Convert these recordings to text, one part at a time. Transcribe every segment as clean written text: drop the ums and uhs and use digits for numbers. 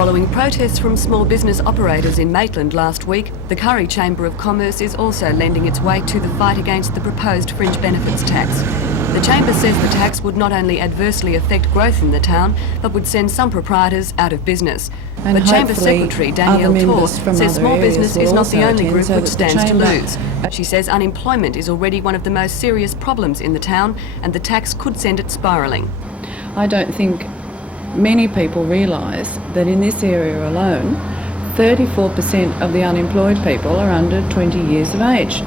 Following protests from small business operators in Maitland last week, the Curry Chamber of Commerce is also lending its weight to the fight against the proposed fringe benefits tax. The Chamber says the tax would not only adversely affect growth in the town, but would send some proprietors out of business. And but Chamber Secretary Danielle Torres says small business is not the only group which stands to lose. She says unemployment is already one of the most serious problems in the town, and the tax could send it spiralling. I don't think many people realise that in this area alone, 34% of the unemployed people are under 20 years of age.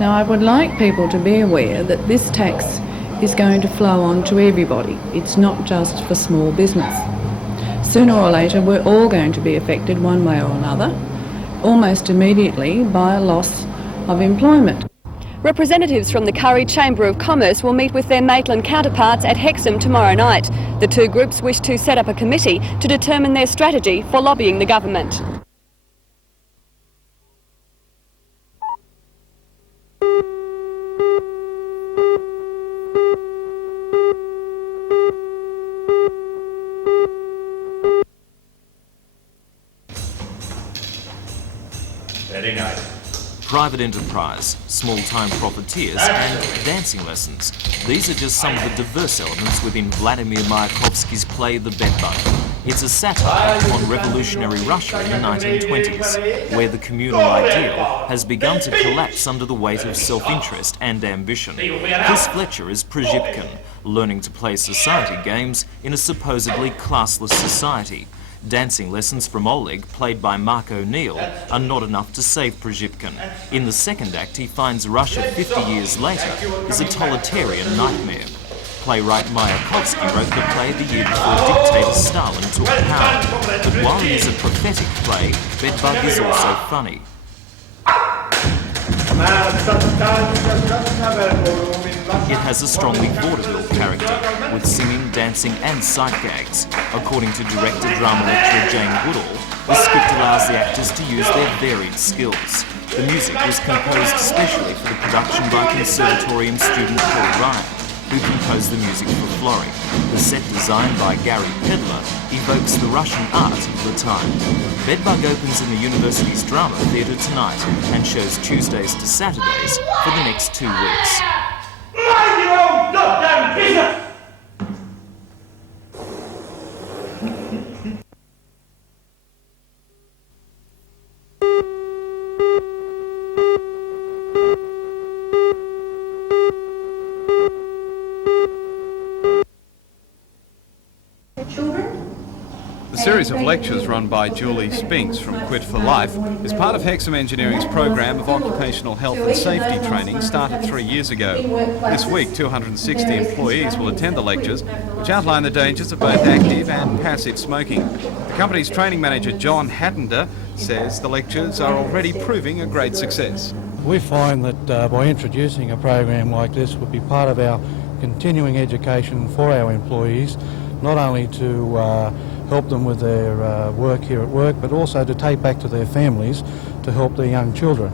Now, I would like people to be aware that this tax is going to flow on to everybody. It's not just for small business. Sooner or later, we're all going to be affected one way or another, almost immediately, by a loss of employment. Representatives from the Curry Chamber of Commerce will meet with their Maitland counterparts at Hexham tomorrow night. The two groups wish to set up a committee to determine their strategy for lobbying the government. Very nice. Private enterprise, small-time profiteers and dancing lessons. These are just some of the diverse elements within Vladimir Mayakovsky's play The Bedbug. It's a satire on revolutionary Russia in the 1920s, where the communal ideal has begun to collapse under the weight of self-interest and ambition. Chris Fletcher is Przybkin, learning to play society games in a supposedly classless society. Dancing lessons from Oleg, played by Mark O'Neill, are not enough to save Przybkin. In the second act, he finds Russia 50 years later is a totalitarian nightmare. Playwright Mayakovsky wrote the play the year before dictator Stalin took power. But while it is a prophetic play, Bedbug is also funny. It has a strongly vaudeville character, with singing, dancing and sight gags. According to director drama lecturer Jane Goodall, the script allows the actors to use their varied skills. The music was composed especially for the production by Conservatorium student Paul Ryan, who composed the music for Florrie. The set design by Gary Pedler evokes the Russian art of the time. Bedbug opens in the university's drama theatre tonight and shows Tuesdays to Saturdays for the next 2 weeks. Mind your own goddamn business! The series of lectures run by Julie Spinks from Quit for Life is part of Hexham Engineering's program of occupational health and safety training started 3 years ago. This week, 260 employees will attend the lectures, which outline the dangers of both active and passive smoking. The company's training manager, John Hattender, says the lectures are already proving a great success. We find that by introducing a program like this would be part of our continuing education for our employees, not only to help them with their work here at work, but also to take back to their families to help their young children,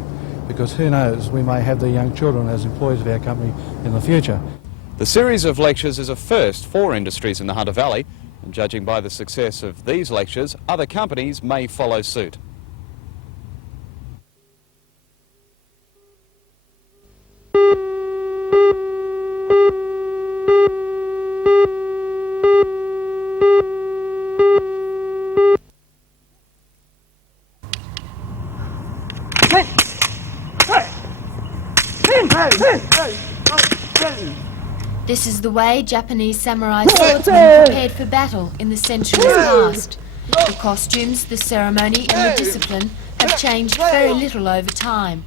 because who knows, we may have their young children as employees of our company in the future. The series of lectures is a first for industries in the Hunter Valley, and judging by the success of these lectures, other companies may follow suit. This is the way Japanese samurai swordsmen prepared for battle in the centuries past. The costumes, the ceremony and the discipline have changed very little over time.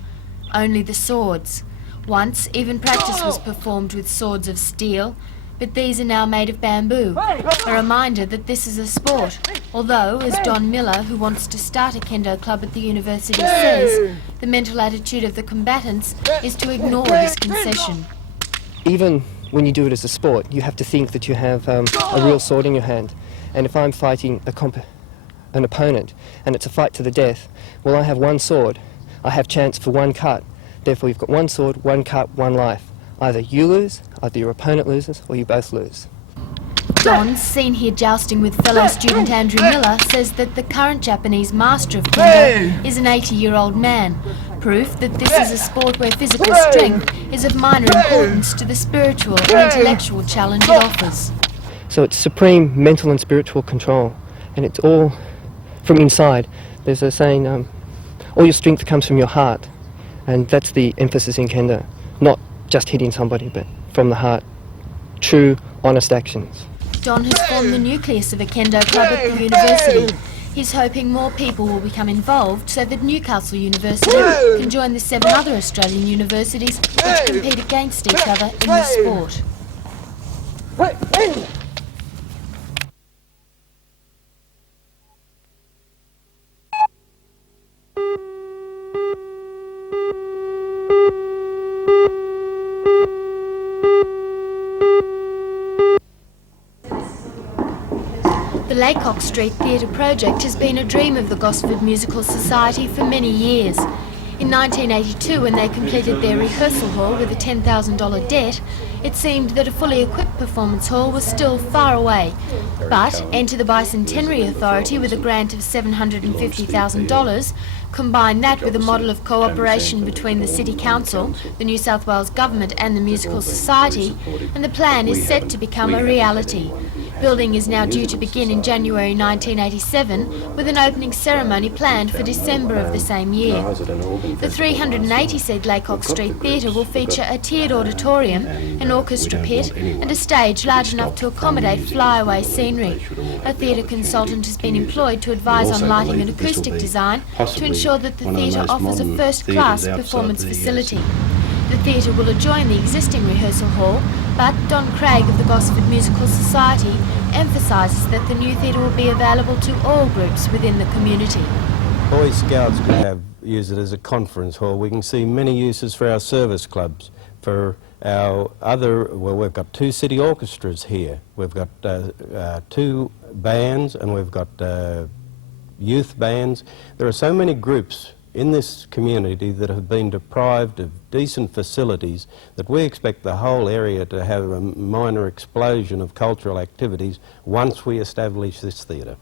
Only the swords. Once, even practice was performed with swords of steel, but these are now made of bamboo. A reminder that this is a sport, although, as Don Miller, who wants to start a kendo club at the university, says, the mental attitude of the combatants is to ignore this concession. Even when you do it as a sport, you have to think that you have a real sword in your hand. And if I'm fighting an opponent and it's a fight to the death, well, I have one sword. I have chance for one cut. Therefore, you've got one sword, one cut, one life. Either you lose, either your opponent loses, or you both lose. Don, seen here jousting with fellow student Andrew Miller, says that the current Japanese master of kendo is an 80-year-old man. Proof that this is a sport where physical strength is of minor importance to the spiritual and intellectual challenge it offers. So it's supreme mental and spiritual control, and it's all from inside. There's a saying, all your strength comes from your heart, and that's the emphasis in kendo. Not just hitting somebody, but from the heart. True, honest actions. Don has formed the nucleus of a kendo club at the university. He's hoping more people will become involved so that Newcastle University can join the 7 other Australian universities which compete against each other in the sport. The Laycock Street Theatre project has been a dream of the Gosford Musical Society for many years. In 1982, when they completed their rehearsal hall with a $10,000 debt, it seemed that a fully equipped performance hall was still far away. But enter the Bicentenary Authority with a grant of $750,000, combine that with a model of cooperation between the City Council, the New South Wales Government and the Musical Society, and the plan is set to become a reality. Building is now due to begin in January 1987, with an opening ceremony planned for December of the same year. The 380-seat Laycock Street Theatre will feature a tiered auditorium, an orchestra pit and a stage large enough to accommodate flyaway scenery. A theatre consultant has been employed to advise on lighting and acoustic design to ensure that the theatre offers a first-class performance facility. The theatre will adjoin the existing rehearsal hall, but Don Craig of the Gosford Musical Society emphasises that the new theatre will be available to all groups within the community. Boy Scouts could use it as a conference hall. We can see many uses for our service clubs, for our we've got 2 city orchestras here. We've got 2 bands, and we've got youth bands. There are so many groups in this community that have been deprived of decent facilities that we expect the whole area to have a minor explosion of cultural activities once we establish this theatre.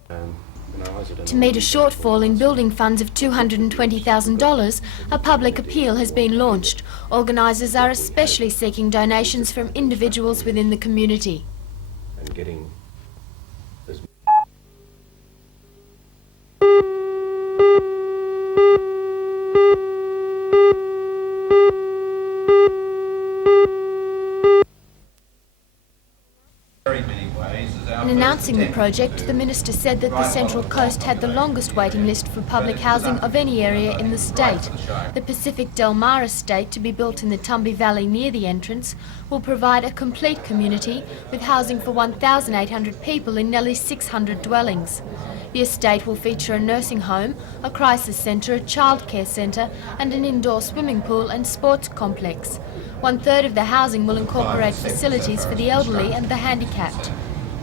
To meet a shortfall in building funds of $220,000, a public appeal has been launched. Organisers are especially seeking donations from individuals within the community. And getting In announcing the project, the Minister said that the Central Coast had the longest waiting list for public housing of any area in the state. The Pacific Del Mar estate, to be built in the Tumby Valley near the entrance, will provide a complete community with housing for 1,800 people in nearly 600 dwellings. The estate will feature a nursing home, a crisis centre, a childcare centre and an indoor swimming pool and sports complex. 1/3 of the housing will incorporate facilities for the elderly and the handicapped.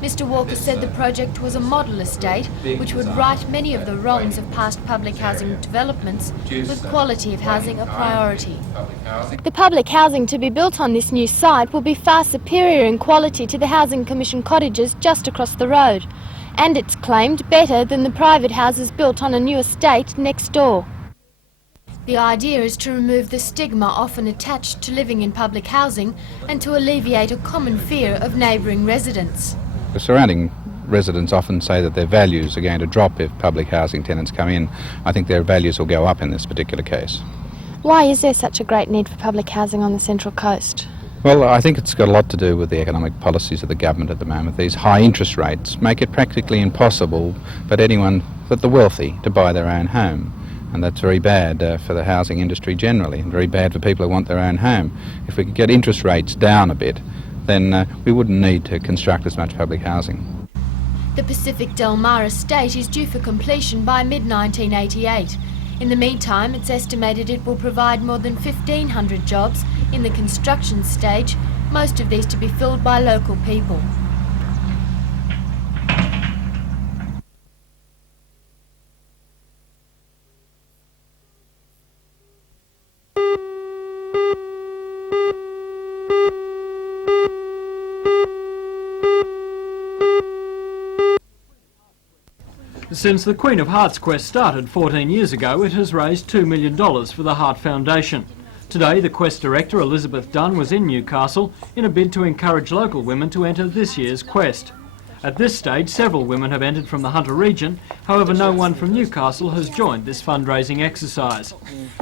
Mr Walker said the project was a model estate which would right many of the wrongs of past public housing developments, with quality of housing a priority. The public housing to be built on this new site will be far superior in quality to the Housing Commission cottages just across the road, and it's claimed better than the private houses built on a new estate next door. The idea is to remove the stigma often attached to living in public housing and to alleviate a common fear of neighbouring residents. The surrounding residents often say that their values are going to drop if public housing tenants come in. I think their values will go up in this particular case. Why is there such a great need for public housing on the Central Coast? Well, I think it's got a lot to do with the economic policies of the government at the moment. These high interest rates make it practically impossible for anyone but the wealthy to buy their own home. And that's very bad for the housing industry generally, and very bad for people who want their own home. If we could get interest rates down a bit, then we wouldn't need to construct as much public housing. The Pacific Del Mar estate is due for completion by mid-1988. In the meantime, it's estimated it will provide more than 1,500 jobs in the construction stage, most of these to be filled by local people. Since the Queen of Hearts quest started 14 years ago, it has raised $2 million for the Heart Foundation. Today, the quest director, Elizabeth Dunn, was in Newcastle in a bid to encourage local women to enter this year's quest. At this stage, several women have entered from the Hunter region. However, no one from Newcastle has joined this fundraising exercise.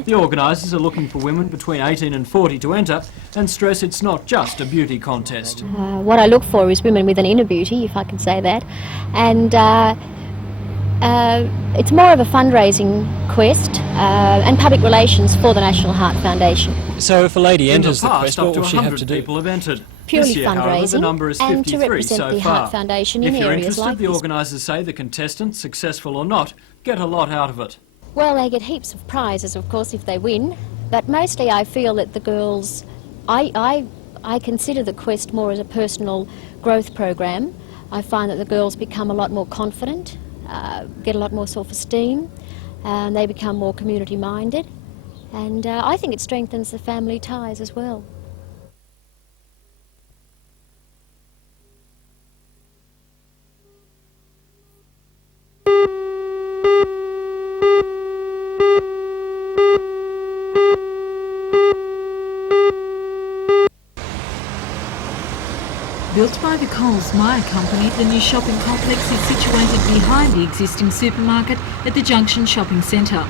The organisers are looking for women between 18 and 40 to enter and stress it's not just a beauty contest. What I look for is women with an inner beauty, if I can say that, and it's more of a fundraising quest and public relations for the National Heart Foundation. So if a lady enters the quest, what will she have to do? People have entered. Purely this year, however, the number is fundraising and 53 to represent so the far. Heart Foundation in If you're areas interested, like the this. organisers say the contestants, successful or not, get a lot out of it. Well, they get heaps of prizes, of course, if they win, but mostly I feel that the girls, I consider the quest more as a personal growth program. I find that the girls become a lot more confident, get a lot more self-esteem, and they become more community-minded, and I think it strengthens the family ties as well. Built by the Coles Myer Company, the new shopping complex is situated behind the existing supermarket at the Junction Shopping Centre.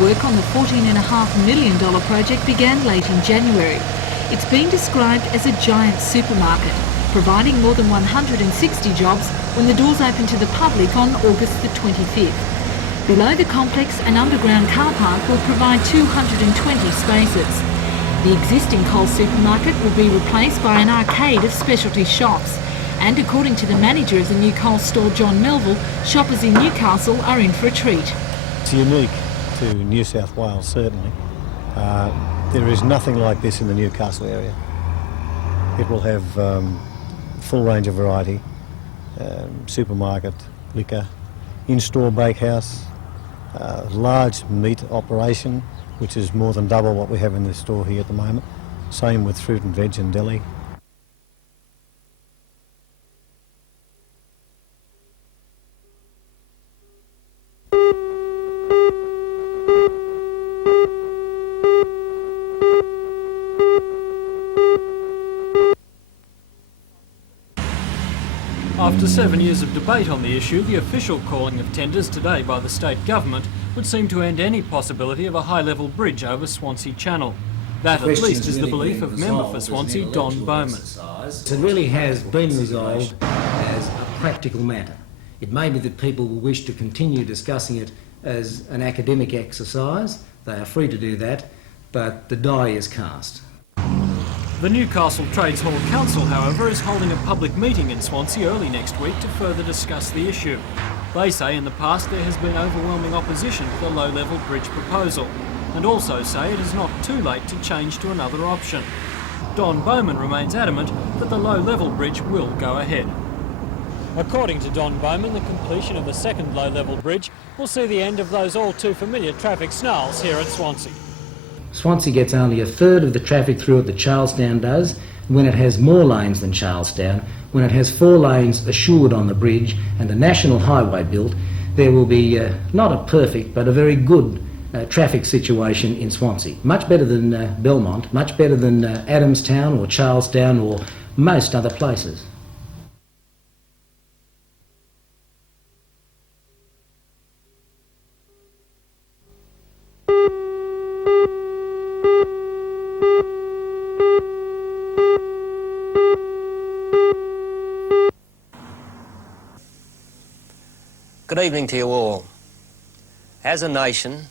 Work on the $14.5 million project began late in January. It's been described as a giant supermarket, providing more than 160 jobs when the doors open to the public on August the 25th. Below the complex, an underground car park will provide 220 spaces. The existing Coles supermarket will be replaced by an arcade of specialty shops. And according to the manager of the new Coles store, John Melville, shoppers in Newcastle are in for a treat. It's unique to New South Wales, certainly. There is nothing like this in the Newcastle area. It will have full range of variety, supermarket, liquor, in-store bakehouse, large meat operation, which is more than double what we have in the store here at the moment. Same with fruit and veg and deli. After 7 years of debate on the issue, the official calling of tenders today by the state government would seem to end any possibility of a high-level bridge over Swansea Channel. That, at least, is the belief of member for Swansea, Don Bowman. It really has been resolved as a practical matter. It may be that people will wish to continue discussing it as an academic exercise. They are free to do that, but the die is cast. The Newcastle Trades Hall Council, however, is holding a public meeting in Swansea early next week to further discuss the issue. They say in the past there has been overwhelming opposition to the low-level bridge proposal, and also say it is not too late to change to another option. Don Bowman remains adamant that the low-level bridge will go ahead. According to Don Bowman, the completion of the second low-level bridge will see the end of those all-too-familiar traffic snarls here at Swansea. Swansea gets only a third of the traffic through it that Charlestown does, when it has more lanes than Charlestown. When it has 4 lanes assured on the bridge and a national highway built, there will be not a perfect but a very good traffic situation in Swansea. Much better than Belmont, much better than Adamstown or Charlestown or most other places. Good evening to you all. As a nation,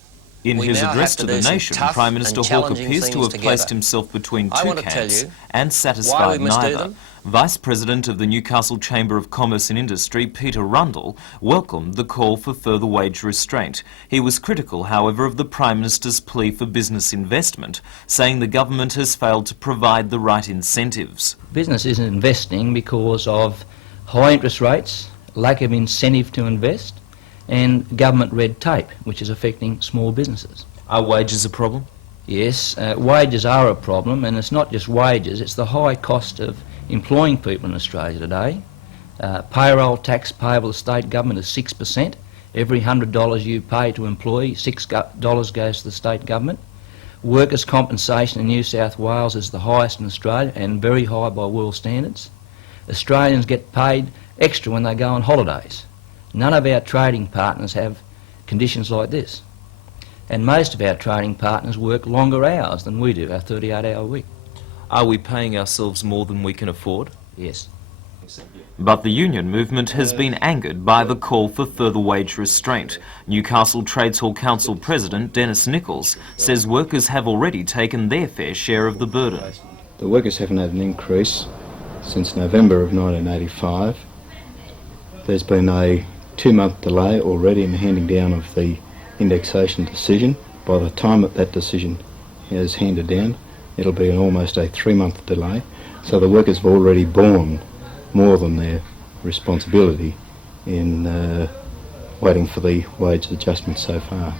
in his address to the nation, Prime Minister Hawke appears to have placed himself between two camps and satisfied neither. Vice President of the Newcastle Chamber of Commerce and Industry, Peter Rundle, welcomed the call for further wage restraint. He was critical, however, of the Prime Minister's plea for business investment, saying the government has failed to provide the right incentives. Business isn't investing because of high interest rates, lack of incentive to invest, and government red tape, which is affecting small businesses. Are wages a problem? Yes, wages are a problem, and it's not just wages, it's the high cost of employing people in Australia today. Payroll tax payable to state government is 6%, Every $100 you pay to employee, $6 goes to the state government. Workers' compensation in New South Wales is the highest in Australia and very high by world standards. Australians get paid extra when they go on holidays. None of our trading partners have conditions like this. And most of our trading partners work longer hours than we do, our 38-hour week. Are we paying ourselves more than we can afford? Yes. But the union movement has been angered by the call for further wage restraint. Newcastle Trades Hall Council President Dennis Nichols says workers have already taken their fair share of the burden. The workers haven't had an increase since November of 1985. There's been a 2-month delay already in the handing down of the indexation decision. By the time that decision is handed down, it'll be almost a 3-month delay. So the workers have already borne more than their responsibility in waiting for the wage adjustment so far.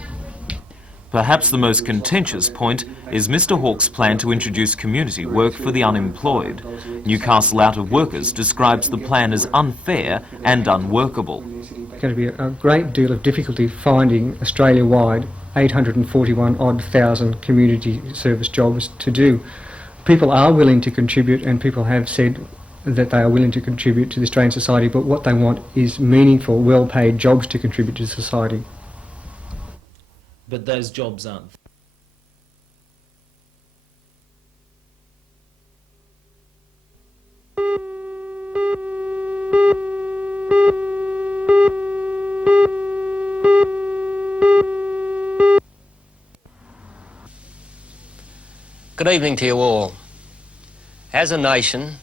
Perhaps the most contentious point is Mr Hawke's plan to introduce community work for the unemployed. Newcastle Out of Workers describes the plan as unfair and unworkable. There's going to be a great deal of difficulty finding Australia-wide 841,000 community service jobs to do. People are willing to contribute, and people have said that they are willing to contribute to the Australian society, but what they want is meaningful, well-paid jobs to contribute to society. But those jobs aren't. Good evening to you all. As a nation,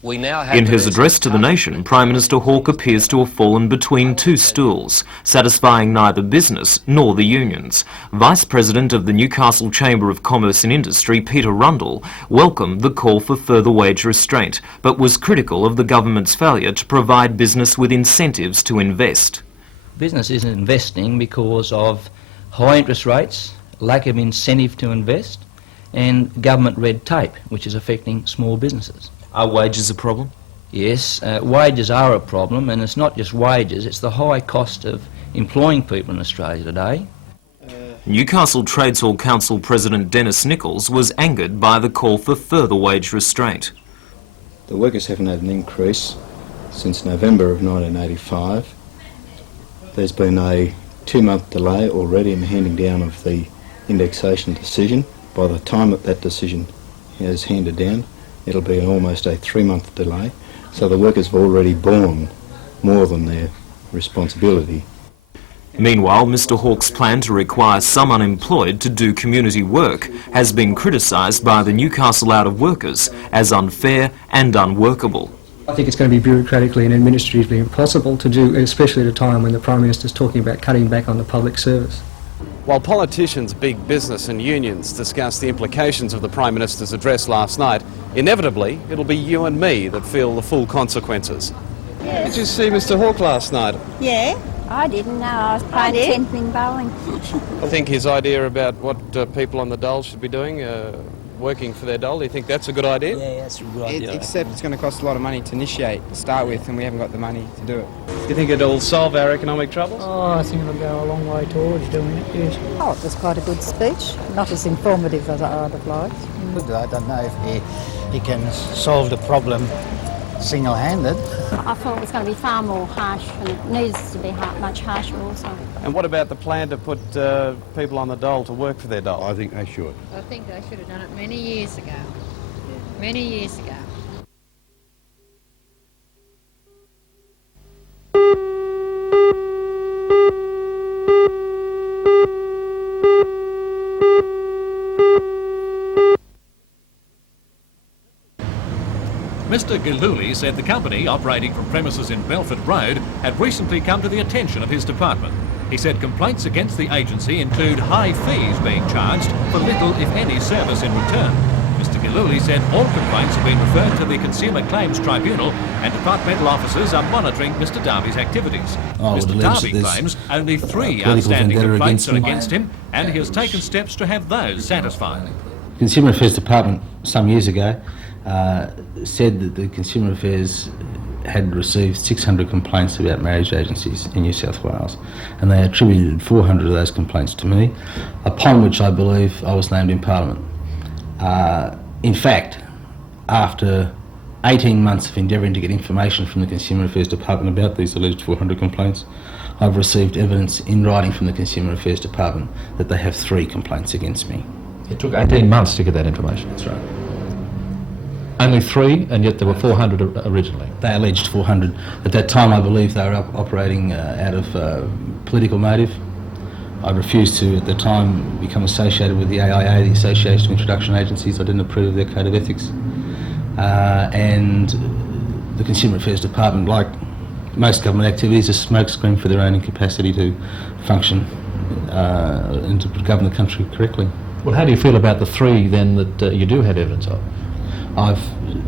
we now have... In his address to the nation, Prime Minister Hawke appears to have fallen between two stools, satisfying neither business nor the unions. Vice President of the Newcastle Chamber of Commerce and Industry, Peter Rundle, welcomed the call for further wage restraint, but was critical of the government's failure to provide business with incentives to invest. Business isn't investing because of high interest rates, lack of incentive to invest, and government red tape, which is affecting small businesses. Are wages a problem? Yes, wages are a problem, and it's not just wages, it's the high cost of employing people in Australia today. Newcastle Trades Hall Council President Dennis Nichols was angered by the call for further wage restraint. The workers haven't had an increase since November of 1985. There's been a 2-month delay already in the handing down of the indexation decision. By the time that decision is handed down, it'll be almost a 3-month delay. So the workers have already borne more than their responsibility. Meanwhile, Mr Hawke's plan to require some unemployed to do community work has been criticised by the Newcastle Out of Workers as unfair and unworkable. I think it's going to be bureaucratically and administratively impossible to do, especially at a time when the Prime Minister's talking about cutting back on the public service. While politicians, big business and unions discuss the implications of the Prime Minister's address last night, inevitably it'll be you and me that feel the full consequences. Yes. Did you see Mr Hawke last night? Yeah. I didn't know. I was playing tenpin bowling. I think his idea about what people on the dole should be doing, working for their dole, do you think that's a good idea? Yeah, that's a good idea. Except it's going to cost a lot of money to initiate, to start with, and we haven't got the money to do it. Do you think it'll solve our economic troubles? Oh, I think it'll go a long way towards doing it, yes. Oh, it was quite a good speech. Not as informative as I'd have liked. I don't know if he can solve the problem single-handed. I thought it was going to be far more harsh, and it needs to be much harsher also. And what about the plan to put people on the dole to work for their dole? I think they should. I think they should have done it many years ago. Many years ago. Mr Gillooly said the company, operating from premises in Belford Road, had recently come to the attention of his department. He said complaints against the agency include high fees being charged for little, if any, service in return. Mr Gillooly said all complaints have been referred to the Consumer Claims Tribunal and departmental officers are monitoring Mr Darby's activities. Mr Darby claims only 3 outstanding complaints are against him, and he has taken steps to have those satisfied. Consumer Affairs Department some years ago said that the Consumer Affairs had received 600 complaints about marriage agencies in New South Wales, and they attributed 400 of those complaints to me, upon which I believe I was named in Parliament. In fact, after 18 months of endeavouring to get information from the Consumer Affairs Department about these alleged 400 complaints, I've received evidence in writing from the Consumer Affairs Department that they have 3 complaints against me. It took 18 months to get that information. That's right. Only 3, and yet there were 400 originally. They alleged 400. At that time, I believe they were operating out of political motive. I refused to, at the time, become associated with the AIA, the Association of Introduction Agencies. I didn't approve of their code of ethics. And the Consumer Affairs Department, like most government activities, is a smokescreen for their own incapacity to function and to govern the country correctly. Well, how do you feel about the 3 then that you do have evidence of?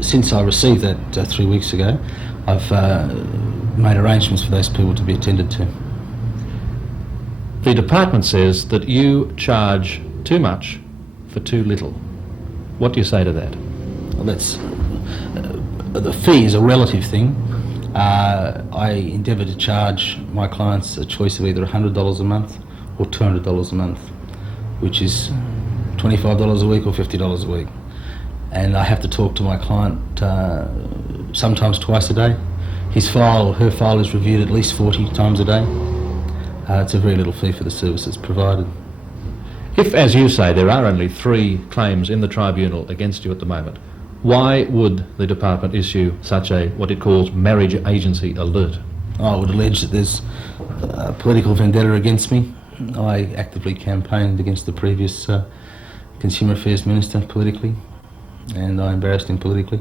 Since I received that 3 weeks ago, I've made arrangements for those people to be attended to. The department says that you charge too much for too little. What do you say to that? Well, that's the fee is a relative thing. I endeavour to charge my clients a choice of either $100 a month or $200 a month, which is $25 a week or $50 a week. And I have to talk to my client sometimes twice a day. His file or her file is reviewed at least 40 times a day. It's a very little fee for the services provided. If, as you say, there are only 3 claims in the tribunal against you at the moment, why would the department issue such a, what it calls, marriage agency alert? I would allege that there's a political vendetta against me. I actively campaigned against the previous Consumer Affairs Minister politically, and I embarrassed him politically.